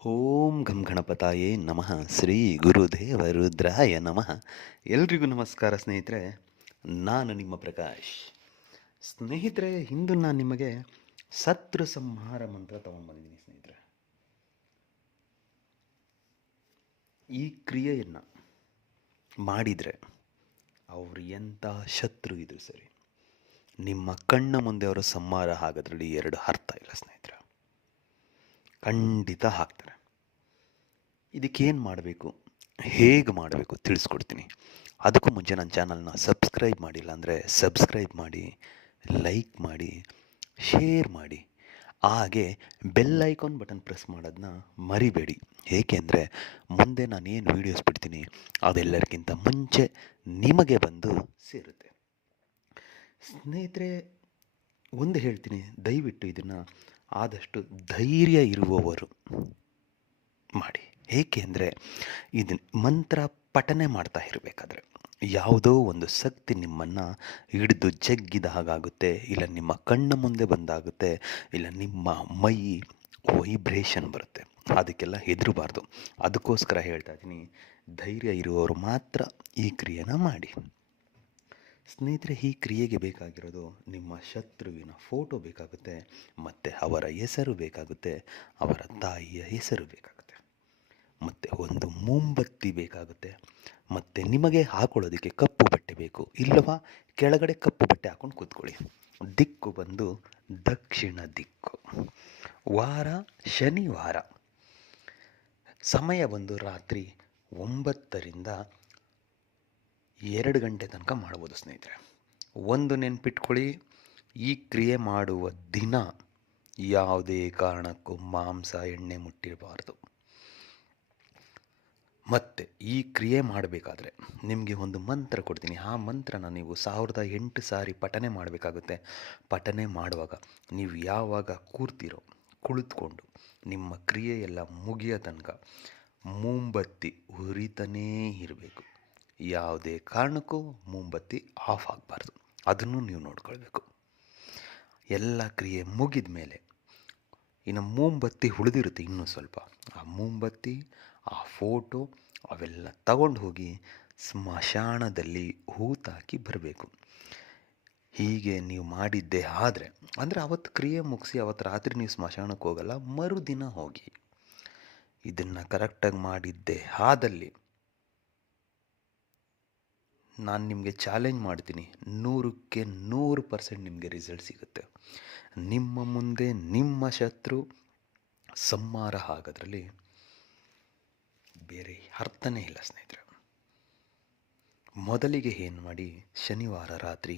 ಓಂ ಗಂ ಗಣಪತಾಯೇ ನಮಃ ಶ್ರೀ ಗುರುದೇವ ರುದ್ರಾಯ ನಮಃ. ಎಲ್ರಿಗೂ ನಮಸ್ಕಾರ ಸ್ನೇಹಿತರೆ. ನಾನು ನಿಮ್ಮ ಪ್ರಕಾಶ್. ಸ್ನೇಹಿತರೆ, ಇಂದು ನಾನು ನಿಮಗೆ ಶತ್ರು ಸಂಹಾರ ಮಂತ್ರ ತಗೊಂಡ್ಬಂದಿದ್ದೀನಿ ಸ್ನೇಹಿತರೆ. ಈ ಕ್ರಿಯೆಯನ್ನು ಮಾಡಿದರೆ ಅವರು ಎಂಥ ಶತ್ರು ಇದ್ರು ಸರಿ, ನಿಮ್ಮ ಕಣ್ಣ ಮುಂದೆ ಅವರ ಸಂಹಾರ ಆಗೋದ್ರಲ್ಲಿ ಎರಡು ಅರ್ಥ ಇಲ್ಲ ಸ್ನೇಹಿತರೆ. ಖಂಡಿತ ಹಾಕ್ತಾರೆ. ಇದಕ್ಕೇನು ಮಾಡಬೇಕು, ಹೇಗೆ ಮಾಡಬೇಕು ತಿಳಿಸ್ಕೊಡ್ತೀನಿ. ಅದಕ್ಕೂ ಮುಂಚೆ ನನ್ನ ಚಾನಲ್ನ ಸಬ್ಸ್ಕ್ರೈಬ್ ಮಾಡಿಲ್ಲ ಅಂದರೆ ಸಬ್ಸ್ಕ್ರೈಬ್ ಮಾಡಿ, ಲೈಕ್ ಮಾಡಿ, ಶೇರ್ ಮಾಡಿ, ಹಾಗೆ ಬೆಲ್ ಐಕಾನ್ ಬಟನ್ ಪ್ರೆಸ್ ಮಾಡೋದನ್ನ ಮರಿಬೇಡಿ. ಏಕೆಂದರೆ ಮುಂದೆ ನಾನೇನು ವೀಡಿಯೋಸ್ ಬಿಡ್ತೀನಿ ಅದೆಲ್ಲರಿಗಿಂತ ಮುಂಚೆ ನಿಮಗೆ ಬಂದು ಸೇರುತ್ತೆ. ಸ್ನೇಹಿತರೆ, ಒಂದು ಹೇಳ್ತೀನಿ, ದಯವಿಟ್ಟು ಇದನ್ನು ಆದಷ್ಟು ಧೈರ್ಯ ಇರುವವರು ಮಾಡಿ. ಏಕೆಂದರೆ ಇದು ಮಂತ್ರ ಪಠನೆ ಮಾಡ್ತಾ ಇರಬೇಕಾದ್ರೆ ಯಾವುದೋ ಒಂದು ಶಕ್ತಿ ನಿಮ್ಮನ್ನು ಹಿಡಿದು ಜಗ್ಗಿದ ಹಾಗಾಗುತ್ತೆ, ಇಲ್ಲ ನಿಮ್ಮ ಕಣ್ಣ ಮುಂದೆ ಬಂದಾಗುತ್ತೆ, ಇಲ್ಲ ನಿಮ್ಮ ಮೈ ವೈಬ್ರೇಷನ್ ಬರುತ್ತೆ. ಅದಕ್ಕೆಲ್ಲ ಹೆದರಬಾರ್ದು. ಅದಕ್ಕೋಸ್ಕರ ಹೇಳ್ತಾ ಇದ್ದೀನಿ, ಧೈರ್ಯ ಇರುವವರು ಮಾತ್ರ ಈ ಕ್ರಿಯೆನ ಮಾಡಿ. ಸ್ನೇಹಿತರೆ, ಈ ಕ್ರಿಯೆಗೆ ಬೇಕಾಗಿರೋದು ನಿಮ್ಮ ಶತ್ರುವಿನ ಫೋಟೋ ಬೇಕಾಗುತ್ತೆ, ಮತ್ತು ಅವರ ಹೆಸರು ಬೇಕಾಗುತ್ತೆ, ಅವರ ತಾಯಿಯ ಹೆಸರು ಬೇಕಾಗುತ್ತೆ, ಮತ್ತು ಒಂದು ಮೊಂಬತ್ತಿ ಬೇಕಾಗುತ್ತೆ, ಮತ್ತು ನಿಮಗೆ ಹಾಕೊಳ್ಳೋದಕ್ಕೆ ಕಪ್ಪು ಬಟ್ಟೆ ಬೇಕು. ಇಲ್ಲವಾ ಕೆಳಗಡೆ ಕಪ್ಪು ಬಟ್ಟೆ ಹಾಕೊಂಡು ಕೂತ್ಕೊಳ್ಳಿ. ದಿಕ್ಕು ಬಂದು ದಕ್ಷಿಣ ದಿಕ್ಕು. ವಾರ ಶನಿವಾರ. ಸಮಯ ಬಂದು ರಾತ್ರಿ 9ರಿಂದ 2 ಗಂಟೆ ತನಕ ಮಾಡ್ಬೋದು ಸ್ನೇಹಿತರೆ. ಒಂದು ನೆನ್ಪಿಟ್ಕೊಳ್ಳಿ, ಈ ಕ್ರಿಯೆ ಮಾಡುವ ದಿನ ಯಾವುದೇ ಕಾರಣಕ್ಕೂ ಮಾಂಸ ಎಣ್ಣೆ ಮುಟ್ಟಿರಬಾರ್ದು. ಮತ್ತು ಈ ಕ್ರಿಯೆ ಮಾಡಬೇಕಾದ್ರೆ ನಿಮಗೆ ಒಂದು ಮಂತ್ರ ಕೊಡ್ತೀನಿ. ಆ ಮಂತ್ರನ ನೀವು 1008 ಸಾರಿ ಪಠನೆ ಮಾಡಬೇಕಾಗುತ್ತೆ. ಪಠನೆ ಮಾಡುವಾಗ ನೀವು ಯಾವಾಗ ಕೂರ್ತಿರೋ ಕುಳಿತುಕೊಂಡು ನಿಮ್ಮ ಕ್ರಿಯೆಯೆಲ್ಲ ಮುಗಿಯೋ ತನಕ ಮೊಂಬತ್ತಿ ಉರಿತಾನೇ ಇರಬೇಕು. ಯಾವುದೇ ಕಾರಣಕ್ಕೂ ಮೊಂಬತ್ತಿ ಆಫ್ ಆಗಬಾರ್ದು. ಅದನ್ನು ನೀವು ನೋಡ್ಕೊಳ್ಬೇಕು. ಎಲ್ಲ ಕ್ರಿಯೆ ಮುಗಿದ ಮೇಲೆ ಇನ್ನು ಮೊಂಬತ್ತಿ ಉಳಿದಿರುತ್ತೆ ಇನ್ನೂ ಸ್ವಲ್ಪ. ಆ ಮೊಂಬತ್ತಿ, ಆ ಫೋಟೋ ಅವೆಲ್ಲ ತಗೊಂಡು ಹೋಗಿ ಸ್ಮಶಾನದಲ್ಲಿ ಹೂತಾಕಿ ಬರಬೇಕು. ಹೀಗೆ ನೀವು ಮಾಡಿದ್ದೇ ಆದರೆ, ಅಂದರೆ ಅವತ್ತು ಕ್ರಿಯೆ ಮುಗಿಸಿ ಅವತ್ತು ರಾತ್ರಿ ನೀವು ಸ್ಮಶಾನಕ್ಕೆ ಹೋಗಲ್ಲ, ಮರುದಿನ ಹೋಗಿ. ಇದನ್ನು ಕರೆಕ್ಟಾಗಿ ಮಾಡಿದ್ದೇ ಆದಲ್ಲಿ ನಾನು ನಿಮಗೆ ಚಾಲೆಂಜ್ ಮಾಡ್ತೀನಿ, 100ಕ್ಕೆ 100% ನಿಮಗೆ ರಿಸಲ್ಟ್ ಸಿಗುತ್ತೆ. ನಿಮ್ಮ ಮುಂದೆ ನಿಮ್ಮ ಶತ್ರು ಸಂಹಾರ ಆಗೋದ್ರಲ್ಲಿ ಬೇರೆ ಅರ್ಥನೇ ಇಲ್ಲ ಸ್ನೇಹಿತರೆ. ಮೊದಲಿಗೆ ಏನು ಮಾಡಿ, ಶನಿವಾರ ರಾತ್ರಿ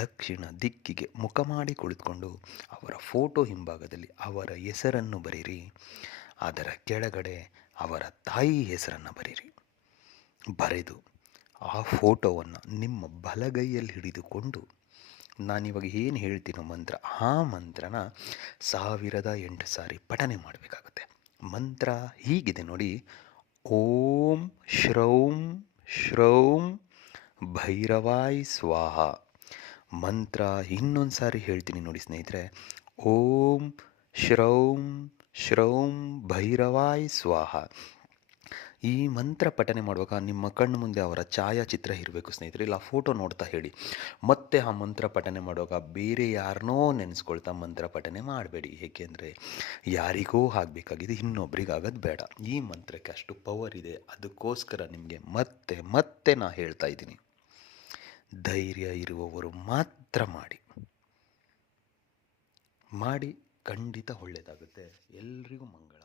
ದಕ್ಷಿಣ ದಿಕ್ಕಿಗೆ ಮುಖ ಮಾಡಿ ಕುಳಿತುಕೊಂಡು ಅವರ ಫೋಟೋ ಹಿಂಭಾಗದಲ್ಲಿ ಅವರ ಹೆಸರನ್ನು ಬರೀರಿ. ಅದರ ಕೆಳಗಡೆ ಅವರ ತಾಯಿ ಹೆಸರನ್ನು ಬರೀರಿ. ಬರೆದು ಆ ಫೋಟೋವನ್ನು ನಿಮ್ಮ ಬಲಗೈಯಲ್ಲಿ ಹಿಡಿದುಕೊಂಡು ನಾನಿವಾಗ ಏನು ಹೇಳ್ತೀನೋ ಮಂತ್ರ, ಆ ಮಂತ್ರನ 1008 ಸಾರಿ ಪಠನೆ ಮಾಡಬೇಕಾಗುತ್ತೆ. ಮಂತ್ರ ಹೀಗಿದೆ ನೋಡಿ: ಓಂ ಶ್ರೌಂ ಶ್ರೌಂ ಭೈರವಾಯ್ ಸ್ವಾಹ. ಮಂತ್ರ ಇನ್ನೊಂದು ಸಾರಿ ಹೇಳ್ತೀನಿ ನೋಡಿ ಸ್ನೇಹಿತರೆ: ಓಂ ಶ್ರೌಂ ಶ್ರೌಂ ಭೈರವಾಯ್ ಸ್ವಾಹ. ಈ ಮಂತ್ರ ಪಠನೆ ಮಾಡುವಾಗ ನಿಮ್ಮ ಕಣ್ಣು ಮುಂದೆ ಅವರ ಛಾಯಾಚಿತ್ರ ಇರಬೇಕು ಸ್ನೇಹಿತರೆ. ಇಲ್ಲ ಫೋಟೋ ನೋಡ್ತಾ ಹೇಳಿ. ಮತ್ತೆ ಆ ಮಂತ್ರ ಪಠನೆ ಮಾಡುವಾಗ ಬೇರೆ ಯಾರನ್ನೋ ನೆನೆಸ್ಕೊಳ್ತಾ ಮಂತ್ರ ಪಠನೆ ಮಾಡಬೇಡಿ. ಏಕೆಂದರೆ ಯಾರಿಗೋ ಆಗಬೇಕಾಗಿದೆ, ಇನ್ನೊಬ್ರಿಗೆ ಆಗೋದು ಬೇಡ. ಈ ಮಂತ್ರಕ್ಕೆ ಅಷ್ಟು ಪವರ್ ಇದೆ. ಅದಕ್ಕೋಸ್ಕರ ನಿಮಗೆ ಮತ್ತೆ ಮತ್ತೆ ನಾ ಹೇಳ್ತಾ ಇದ್ದೀನಿ, ಧೈರ್ಯ ಇರುವವರು ಮಾತ್ರ ಮಾಡಿ. ಖಂಡಿತ ಒಳ್ಳೆಯದಾಗುತ್ತೆ. ಎಲ್ರಿಗೂ ಮಂಗಳ.